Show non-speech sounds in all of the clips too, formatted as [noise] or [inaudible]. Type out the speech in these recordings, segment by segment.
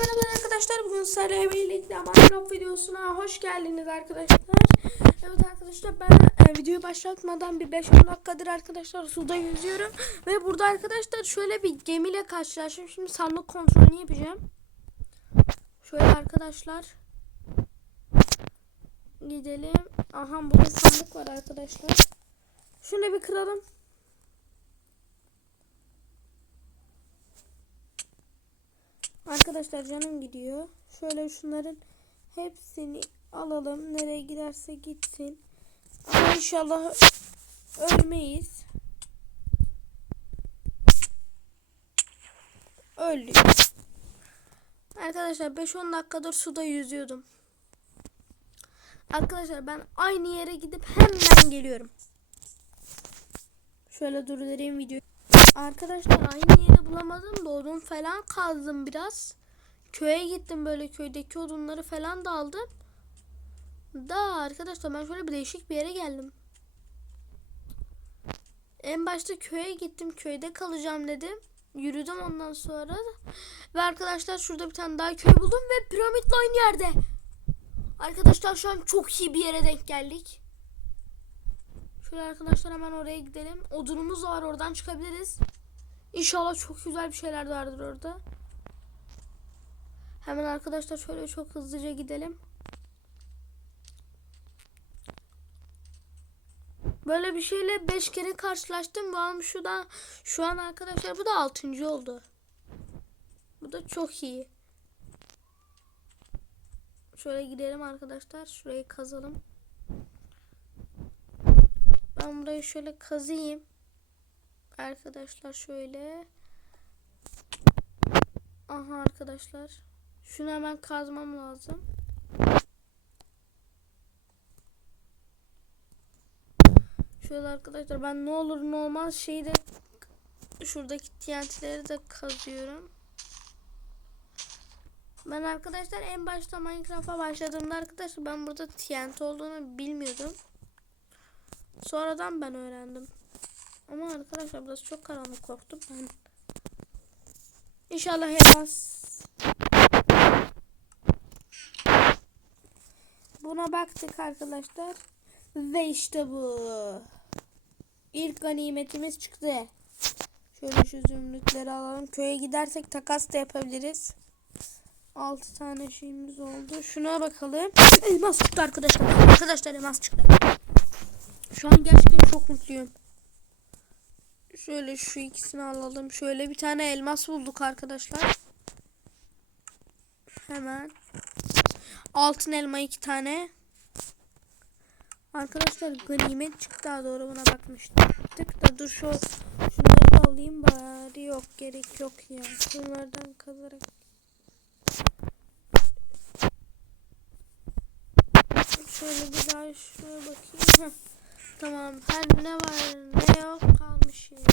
Merhaba arkadaşlar bugün sizlerle birlikte Minecraft videosuna hoş geldiniz arkadaşlar. Evet arkadaşlar ben e, videoyu başlatmadan bir 5-10 dakikadır arkadaşlar suda yüzüyorum. Ve burada arkadaşlar şöyle bir gemiyle karşılaştım. Şimdi sandık kontrolünü yapacağım. Şöyle arkadaşlar. Gidelim. Aha burada sandık var arkadaşlar. Şunu bir kıralım. Arkadaşlar canım gidiyor. Şöyle şunların hepsini alalım. Nereye giderse gitsin. Ama inşallah ölmeyiz. Öldük. Arkadaşlar 5-10 dakikadır suda yüzüyordum. Arkadaşlar ben aynı yere gidip hemen geliyorum. Şöyle durdurayım videoyu. Arkadaşlar aynı yeri bulamadım da odun falan kazdım biraz. Köye gittim böyle köydeki odunları falan da aldım. Da arkadaşlar ben şöyle bir değişik bir yere geldim. En başta köye gittim. Köyde kalacağım dedim. Yürüdüm ondan sonra. Ve arkadaşlar şurada bir tane daha köy buldum ve piramitle aynı yerde. Arkadaşlar şu an çok iyi bir yere denk geldik. Şöyle arkadaşlar hemen oraya gidelim. Odunumuz var oradan çıkabiliriz. İnşallah çok güzel bir şeyler vardır orada. Hemen arkadaşlar şöyle çok hızlıca gidelim. Böyle bir şeyle 5 kere karşılaştım. Bu an şu da şu an arkadaşlar bu da 6. oldu. Bu da çok iyi. Şöyle gidelim arkadaşlar. Şurayı kazalım. Ben burayı şöyle kazıyım. Arkadaşlar şöyle. Aha arkadaşlar. Şunu hemen kazmam lazım. Şöyle arkadaşlar ben ne olur ne olmaz şeyi de şuradaki TNT'leri de kazıyorum. Ben arkadaşlar en başta Minecraft'a başladığımda arkadaşlar ben burada TNT olduğunu bilmiyordum. Sonradan ben öğrendim. Ama arkadaşlar burası çok karanlık korktum ben. İnşallah elmas. Buna baktık arkadaşlar. Ve işte bu. İlk ganimetimiz çıktı. Şöyle şu zümrütleri alalım. Köye gidersek takas da yapabiliriz. 6 tane şeyimiz oldu. Şuna bakalım. Elmas çıktı arkadaşlar. Arkadaşlar elmas çıktı. Şu an gerçekten çok mutluyum. Şöyle şu ikisini alalım. Şöyle bir tane elmas bulduk arkadaşlar. Hemen. Altın elma iki tane. Arkadaşlar ganimet çıktı daha doğru buna bakmıştık da dur şu şunları da alayım bari yok gerek yok ya. Bunlardan kazarak Şöyle bir daha şuraya bakayım. Heh. Tamam. Her ne var ne yok kalmış yine.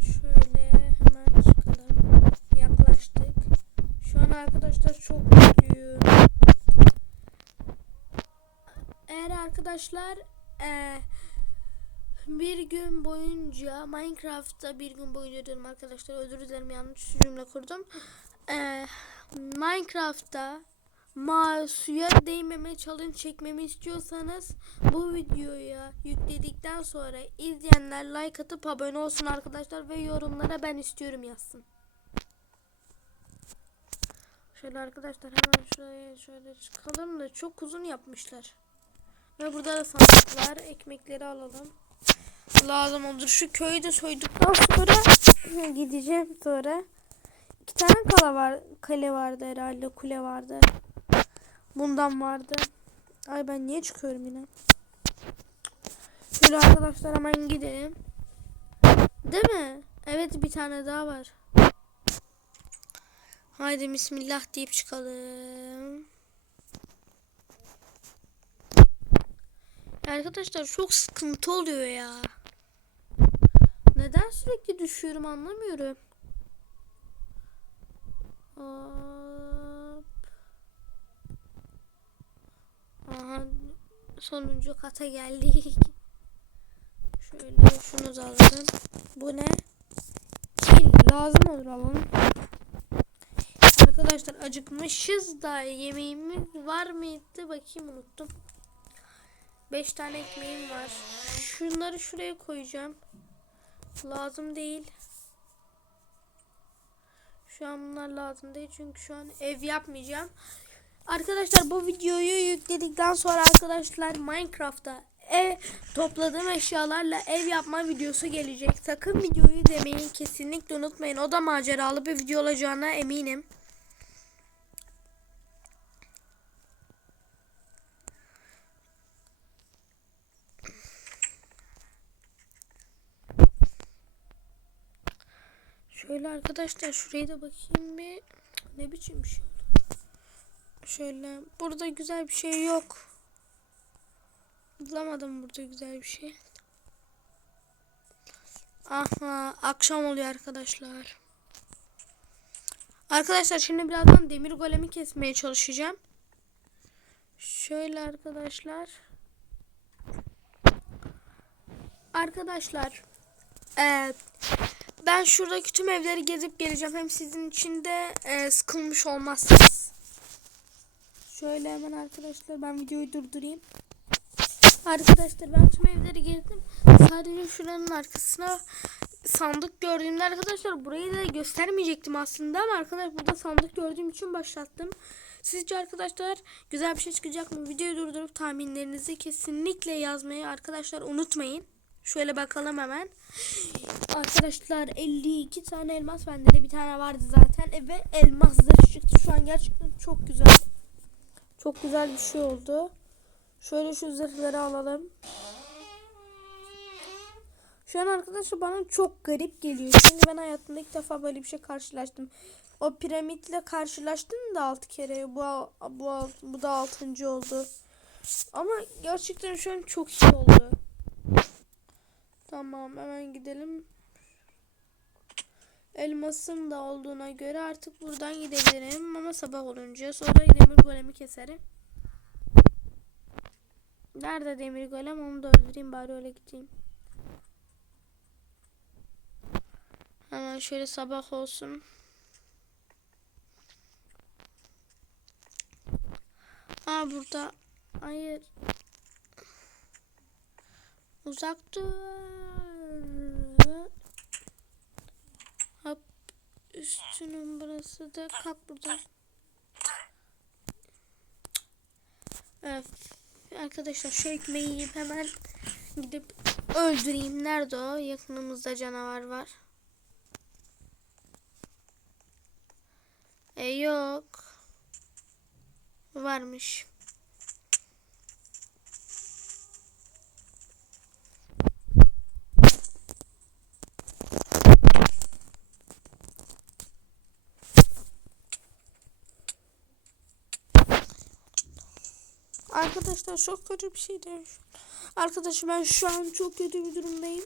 Şöyle hemen çıkalım. Yaklaştık. Şu an arkadaşlar çok mutluyum. Eğer arkadaşlar eee bir gün boyunca Minecraft'ta bir gün boyunca diyorum arkadaşlar özür dilerim yanlış cümle kurdum. Ee, Minecraft'ta ma suya değmeme challenge çekmemi istiyorsanız bu videoya yükledikten sonra izleyenler like atıp abone olsun arkadaşlar ve yorumlara ben istiyorum yazsın. Şöyle arkadaşlar hemen şuraya şöyle çıkalım da çok uzun yapmışlar. Ve burada da sandık. Ekmekleri alalım. Lazım olur. Şu köyü de soyduktan sonra [clears throat] gideceğim sonra. İki tane kale var. Kale vardı herhalde. Kule vardı. Bundan vardı. Ay ben niye çıkıyorum yine? Şöyle arkadaşlar hemen gidelim. Değil mi? Evet bir tane daha var. Haydi bismillah deyip çıkalım. Arkadaşlar çok sıkıntı oluyor ya. Neden sürekli düşüyorum anlamıyorum. Hop. Aha sonuncu kata geldik. [laughs] Şöyle şunu da alalım. Bu ne? Kill lazım olur alalım. Arkadaşlar acıkmışız da yemeğimiz var mıydı? Bakayım unuttum. 5 tane ekmeğim var. Şunları şuraya koyacağım. Lazım değil. Şu an bunlar lazım değil çünkü şu an ev yapmayacağım. Arkadaşlar bu videoyu yükledikten sonra arkadaşlar Minecraft'ta ev topladığım eşyalarla ev yapma videosu gelecek. Sakın videoyu demeyin kesinlikle unutmayın. O da maceralı bir video olacağına eminim. Şöyle arkadaşlar şuraya da bakayım bir. Ne biçim şey? Şöyle burada güzel bir şey yok. Bulamadım burada güzel bir şey. Aha akşam oluyor arkadaşlar. Arkadaşlar şimdi birazdan demir golemi kesmeye çalışacağım. Şöyle arkadaşlar. Arkadaşlar. Evet. Ben şuradaki tüm evleri gezip geleceğim. Hem sizin için de e, sıkılmış olmazsınız. Şöyle hemen arkadaşlar ben videoyu durdurayım. Arkadaşlar ben tüm evleri gezdim. Sadece şuranın arkasına sandık gördüğümde arkadaşlar burayı da göstermeyecektim aslında ama arkadaşlar burada sandık gördüğüm için başlattım. Sizce arkadaşlar güzel bir şey çıkacak mı? Videoyu durdurup tahminlerinizi kesinlikle yazmayı arkadaşlar unutmayın. Şöyle bakalım hemen. Arkadaşlar 52 tane elmas bende de bir tane vardı zaten. E, ve elmasları çıktı. Şu an gerçekten çok güzel. Çok güzel bir şey oldu. Şöyle şu zırhları alalım. Şu an arkadaşlar bana çok garip geliyor. Çünkü ben hayatımda ilk defa böyle bir şey karşılaştım. O piramitle karşılaştım da 6 kere. Bu, bu, bu da 6. oldu. Ama gerçekten şu an çok iyi oldu. Tamam hemen gidelim. Elmasım da olduğuna göre artık buradan gidebilirim ama sabah olunca sonra demir golemi keserim. Nerede demir golem onu da öldüreyim bari öyle gideyim. Hemen şöyle sabah olsun. Aa burada. Hayır. Uzak dur. Üstünün burası da kalk buradan. Evet. Arkadaşlar şu ekmeği yiyip hemen gidip öldüreyim. Nerede o? Yakınımızda canavar var. E yok. Varmış. Arkadaşlar çok kötü bir şey değil. Arkadaşlar ben şu an çok kötü bir durumdayım.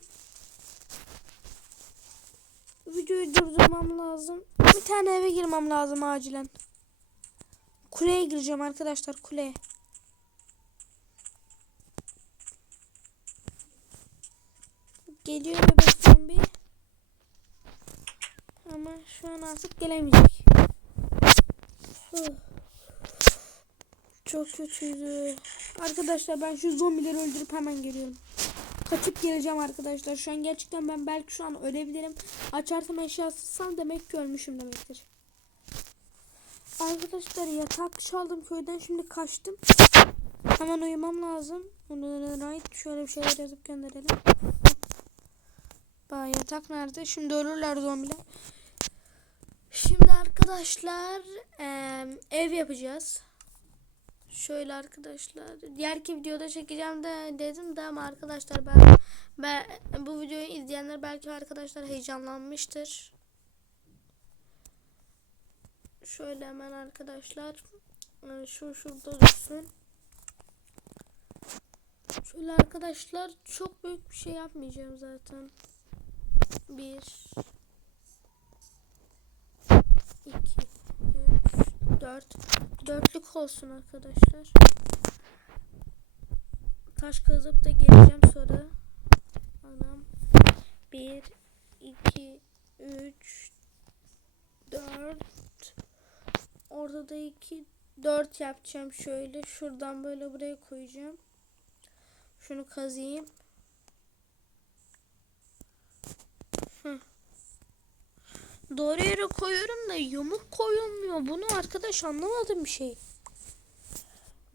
Videoyu durdurmam lazım. Bir tane eve girmem lazım acilen. Kuleye gireceğim arkadaşlar kuleye. Geliyor bebek zombi. Ama şu an artık gelemeyecek. Huh. Çok kötüydü. Arkadaşlar ben şu zombileri öldürüp hemen geliyorum. Kaçıp geleceğim arkadaşlar. Şu an gerçekten ben belki şu an ölebilirim. Açarsam eşyasızsam demek ki ölmüşüm demektir. Arkadaşlar yatak çaldım köyden şimdi kaçtım. Hemen uyumam lazım. Right şöyle bir şeyler yazıp gönderelim. Bak yatak nerede? Şimdi ölürler zombiler. Şimdi arkadaşlar ev yapacağız. Şöyle arkadaşlar. Diğerki videoda çekeceğim de dedim de ama arkadaşlar ben, ben bu videoyu izleyenler belki arkadaşlar heyecanlanmıştır. Şöyle hemen arkadaşlar e, şu şurada dursun. Şöyle arkadaşlar çok büyük bir şey yapmayacağım zaten. Bir iki üç dört Dörtlük olsun arkadaşlar. Taş kazıp da geleceğim sonra. Anam. Bir, iki, üç, dört. Orada da iki, dört yapacağım şöyle. Şuradan böyle buraya koyacağım. Şunu kazıyım. Doğru yere koyuyorum da yumuk koyulmuyor. Bunu arkadaş anlamadım bir şey.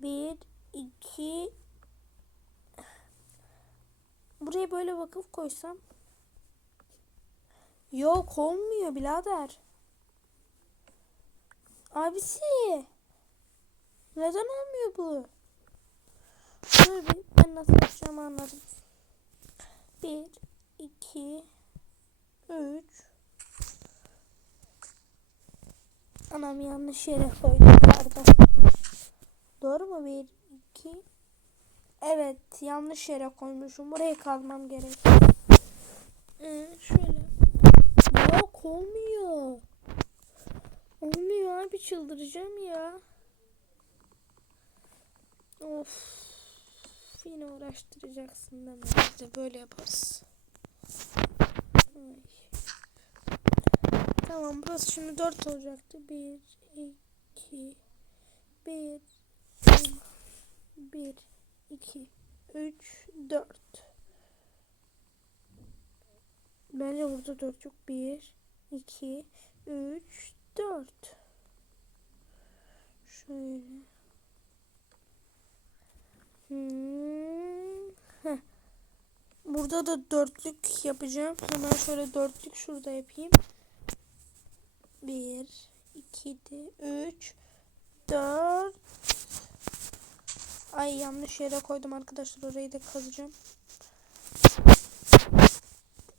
Bir, iki. Buraya böyle vakıf koysam. Yok olmuyor birader. Abisi. Neden olmuyor bu? Dur bir ben nasıl yapacağımı anladım. Bir, iki, üç. Anam yanlış yere koydum pardon. Doğru mu? Bir, iki. Evet yanlış yere koymuşum. Buraya kalmam gerek. Ee, şöyle. Yok olmuyor. Olmuyor abi çıldıracağım ya. Of. Yine uğraştıracaksın beni. Biz de böyle yaparız. Ay. Tamam burası şimdi 4 olacaktı. 1, 2, 1, 1, 2, 3, 4. Bence burada 4 yok. 1, 2, 3, 4. Şöyle. Hmm. Burada da dörtlük yapacağım. Hemen şöyle dörtlük şurada yapayım. 1, 2, 3, 4. Ay yanlış yere koydum arkadaşlar. Orayı da kazacağım.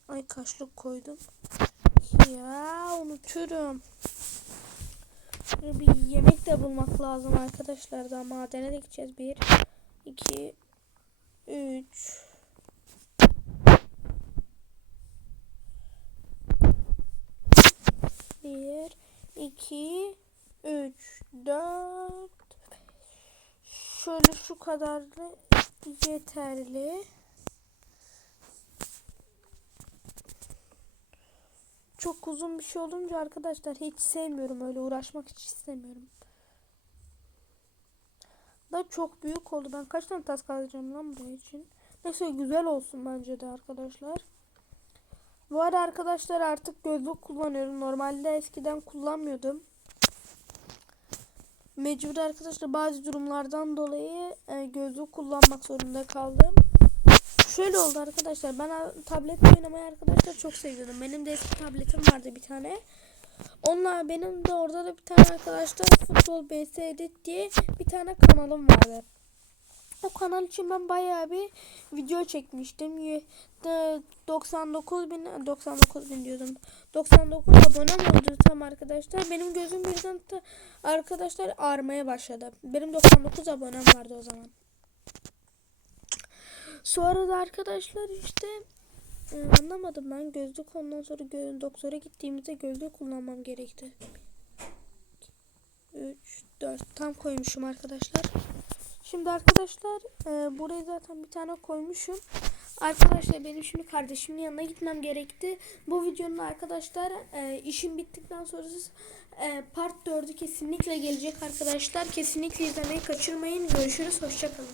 Ay kaşlık koydum. Ya unuturum. Bir yemek de bulmak lazım arkadaşlar. Daha madene de gideceğiz. 1, 2, 3. Bir, iki, üç, dört. Şöyle şu kadar da yeterli. Çok uzun bir şey olunca arkadaşlar hiç sevmiyorum öyle uğraşmak hiç istemiyorum. Da çok büyük oldu. Ben kaç tane tas kalacağım lan buraya için. Neyse güzel olsun bence de arkadaşlar. Bu arada arkadaşlar artık gözlük kullanıyorum. Normalde eskiden kullanmıyordum. Mecbur arkadaşlar bazı durumlardan dolayı e, gözlük kullanmak zorunda kaldım. Şöyle oldu arkadaşlar. Ben tabletle oynamayı arkadaşlar çok seviyordum. Benim de eski tabletim vardı bir tane. Onlar benim de orada da bir tane arkadaşlar Futbol BS Edit diye bir tane kanalım vardı. O kanal için ben bayağı bir video çekmiştim. Y- de 99 bin 99 bin diyordum. 99 abonem oldu tam arkadaşlar. Benim gözüm birden arkadaşlar ağrımaya başladı. Benim 99 abonem vardı o zaman. Sonra da arkadaşlar işte e, anlamadım ben gözlük ondan sonra doktora gittiğimizde gözlük kullanmam gerekti. 3 4 tam koymuşum arkadaşlar. Şimdi arkadaşlar e, buraya zaten bir tane koymuşum. Arkadaşlar benim şimdi kardeşimin yanına gitmem gerekti. Bu videonun arkadaşlar e, işim bittikten sonra e, part 4'ü kesinlikle gelecek arkadaşlar. Kesinlikle izlemeyi kaçırmayın. Görüşürüz. Hoşçakalın.